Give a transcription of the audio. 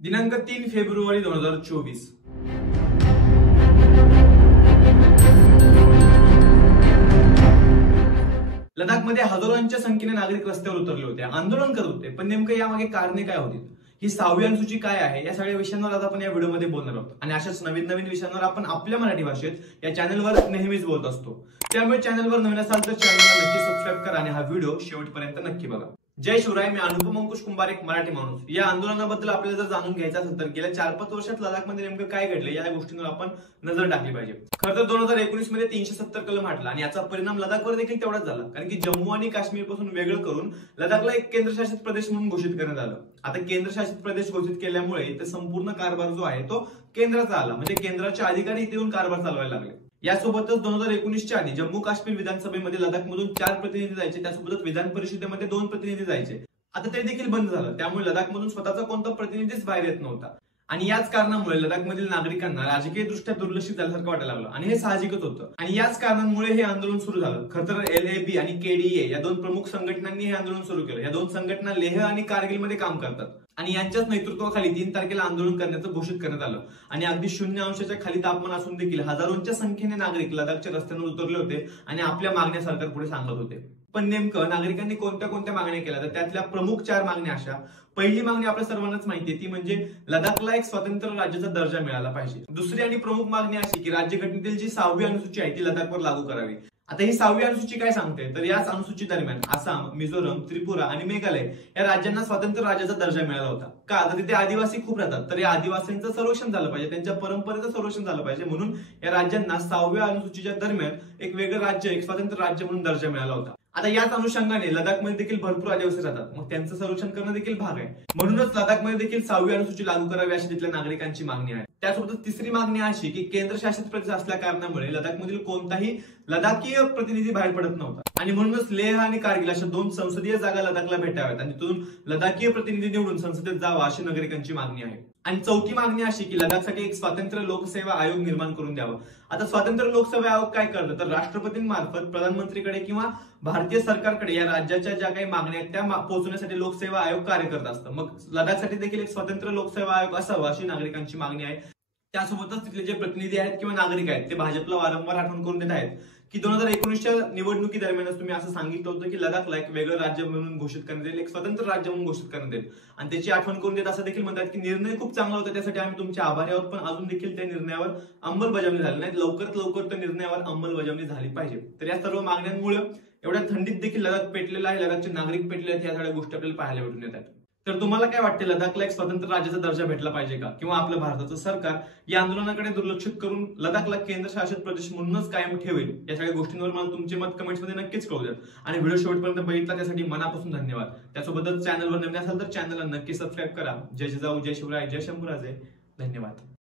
दिनांक 3 फेब्रुवारी 2024. लडाखमध्ये हजारोंच्या संख्येने नागरिक रस्त्यावर उतरले होते, आंदोलन करत होते. पण नेमकं यामागे कारणे काय होती, ही 6वी अनुसूची काय आहे, या सगळ्या विषयांवर आज आपण या व्हिडिओमध्ये बोलणार आहोत. आणि अशाच नवीन नवीन विषयांवर आपण आपल्या मराठी भाषेत या चॅनलवर नेहमीच बोलत असतो. त्यामुळे चॅनलवर नवीन असाल तर चॅनलला नक्की सबस्क्राईब करा आणि हा व्हिडिओ शेवटपर्यंत नक्की बघा. जय शिवराय. मी अनुपम अंकुश कुंभार, एक मराठी माणूस. या आंदोलनाबद्दल आपल्याला जर जाणून घ्यायचं असेल तर गेल्या 4-5 वर्षात लडाखमध्ये नेमकं काय घडलं या गोष्टींवर आपण नजर टाकली पाहिजे. खरं तर 2019 मध्ये 370 कलम हटला आणि याचा परिणाम लडाखवर देखील तेवढाच झाला. कारण की जम्मू आणि काश्मीर पासून वेगळं करून लडाखला एक केंद्रशासित प्रदेश म्हणून घोषित करण्यात आलं. आता केंद्रशासित प्रदेश घोषित केल्यामुळे इथे संपूर्ण कारभार जो आहे तो केंद्राचा आला. म्हणजे केंद्राचे अधिकारी इथे येऊन कारभार चालवायला लागले. यासोबतच 2019च्या आधी जम्मू काश्मीर विधानसभेमध्ये लडाखमधून 4 प्रतिनिधी जायचे, त्यासोबतच विधान परिषदेमध्ये 2 प्रतिनिधी जायचे. आता ते देखील बंद झालं. त्यामुळे लडाखमधून स्वतःचा कोणता प्रतिनिधीच बाहेर येत नव्हता. आणि याच कारणामुळे लडाखमधील नागरिकांना राजकीय दृष्ट्या दुर्लक्षित झाल्यासारखं वाटायला लागलं. आणि हे साहजिकच होतं. आणि याच कारणांमुळे हे आंदोलन सुरू झालं. खरं तर LAB आणि KDA या 2 प्रमुख संघटनांनी हे आंदोलन सुरू केलं. या 2 संघटना लेह आणि कारगिलमध्ये काम करतात. आणि यांच्याच नेतृत्वाखाली 3 तारखेला आंदोलन करण्याचं घोषित करण्यात आलं. आणि अगदी 0 अंशाच्या खाली तापमान असून देखील हजारोंच्या संख्येने नागरिक लडाखच्या रस्त्यांवर उतरले होते आणि आपल्या मागण्या सरकारपुढे सांगत होते. पण नेमकं नागरिकांनी कोणत्या कोणत्या मागण्या केल्या, तर त्यातल्या प्रमुख 4 मागण्या अशा. पहिली मागणी आपल्या सर्वांनाच माहिती आहे, ती म्हणजे लडाखला एक स्वतंत्र राज्याचा दर्जा मिळाला पाहिजे. दुसरी आणि प्रमुख मागणी अशी की राज्यघटनेतील जी 6वी अनुसूची आहे ती लडाखवर लागू करावी. आता ही 6वी अनुसूची काय सांगते, तर याच अनुसूची दरम्यान आसाम, मिझोरम, त्रिपुरा आणि मेघालय या राज्यांना स्वतंत्र राज्याचा दर्जा मिळाला होता. का, तर तिथे आदिवासी खूप राहतात, तर या आदिवासींचं संरक्षण झालं पाहिजे, त्यांच्या परंपरेचं संरक्षण झालं पाहिजे, म्हणून या राज्यांना 6व्या अनुसूचीच्या दरम्यान एक वेगळं राज्य, एक स्वतंत्र राज्य म्हणून दर्जा मिळाला होता. आता याच अनुषंगाने लडाखमध्ये देखील भरपूर आदिवासी राहतात, मग त्यांचं संरक्षण करणं देखील भाग आहे. म्हणूनच लडाखमध्ये देखील 6वी अनुसूची लागू करावी अशी तिथल्या नागरिकांची मागणी आहे. त्यासोबतच तिसरी मागणी अशी की केंद्रशासित प्रदेश असल्या कारणामुळे लडाखमधील कोणताही लडाखीय प्रतिनिधी बाहेर पडत नव्हता. आणि म्हणूनच लेह आणि कारगिल अशा 2 संसदीय जागा लडाखला भेटाव्यात आणि तिथून लडाखीय प्रतिनिधी निवडून संसदेत जावा अशी नागरिकांची मागणी आहे. आणि चौथी मागणी अशी की लडाखसाठी एक स्वतंत्र लोकसेवा आयोग निर्माण करून द्यावा. आता स्वतंत्र लोकसेवा आयोग काय करतं, तर राष्ट्रपतींमार्फत प्रधानमंत्रीकडे किंवा भारतीय सरकारकडे या राज्याच्या ज्या काही मागण्या आहेत त्या पोहोचवण्यासाठी लोकसेवा आयोग कार्य करत असतं. मग लडाखसाठी देखील एक स्वतंत्र लोकसेवा आयोग असावा अशी नागरिकांची मागणी आहे. त्यासोबतच तिथले जे प्रतिनिधी आहेत किंवा नागरिक आहेत ते भाजपला वारंवार आठवण करून देत आहेत की 2019च्या निवडणुकी दरम्यानच तुम्ही असं सांगितलं होतं की लडाखला एक वेगळं राज्य म्हणून घोषित करण्यात येईल, एक स्वतंत्र राज्य म्हणून घोषित करण्यात येईल. आणि त्याची आठवण करून देत असं देखील म्हणतात की निर्णय खूप चांगला होता, त्यासाठी आम्ही तुमचे आभारी आहोत, पण अजून देखील त्या निर्णयावर अंमलबजावणी झाली नाही. लवकरात लवकर त्या निर्णयावर अंमलबजावणी झाली पाहिजे. तर या सर्व मागण्यांमुळे एवढ्या थंडीत देखील लडाख पेटलेला आहे, लडाखचे नागरिक पेटलेले आहेत, या सगळ्या गोष्टी आपल्याला पाहायला भेटून येतात. तर तुम्हाला काय वाटते, लडाखला एक स्वतंत्र राज्याचा दर्जा भेटला पाहिजे का, किंवा आपलं भारताचं सरकार या आंदोलनाकडे दुर्लक्षित करून लडाखला केंद्रशासित प्रदेश म्हणूनच कायम ठेवेल, या सगळ्या गोष्टींवर मला तुमचे मत कमेंट्समध्ये नक्कीच कळू द्या. आणि व्हिडिओ शेवटपर्यंत बघितला त्यासाठी मनापासून धन्यवाद. त्यासोबतच चॅनलवर नवीन असाल तर चॅनलला नक्की सबस्क्राईब करा. जय जिजाऊ, जय शिवराय, जय शंभूराजे. धन्यवाद.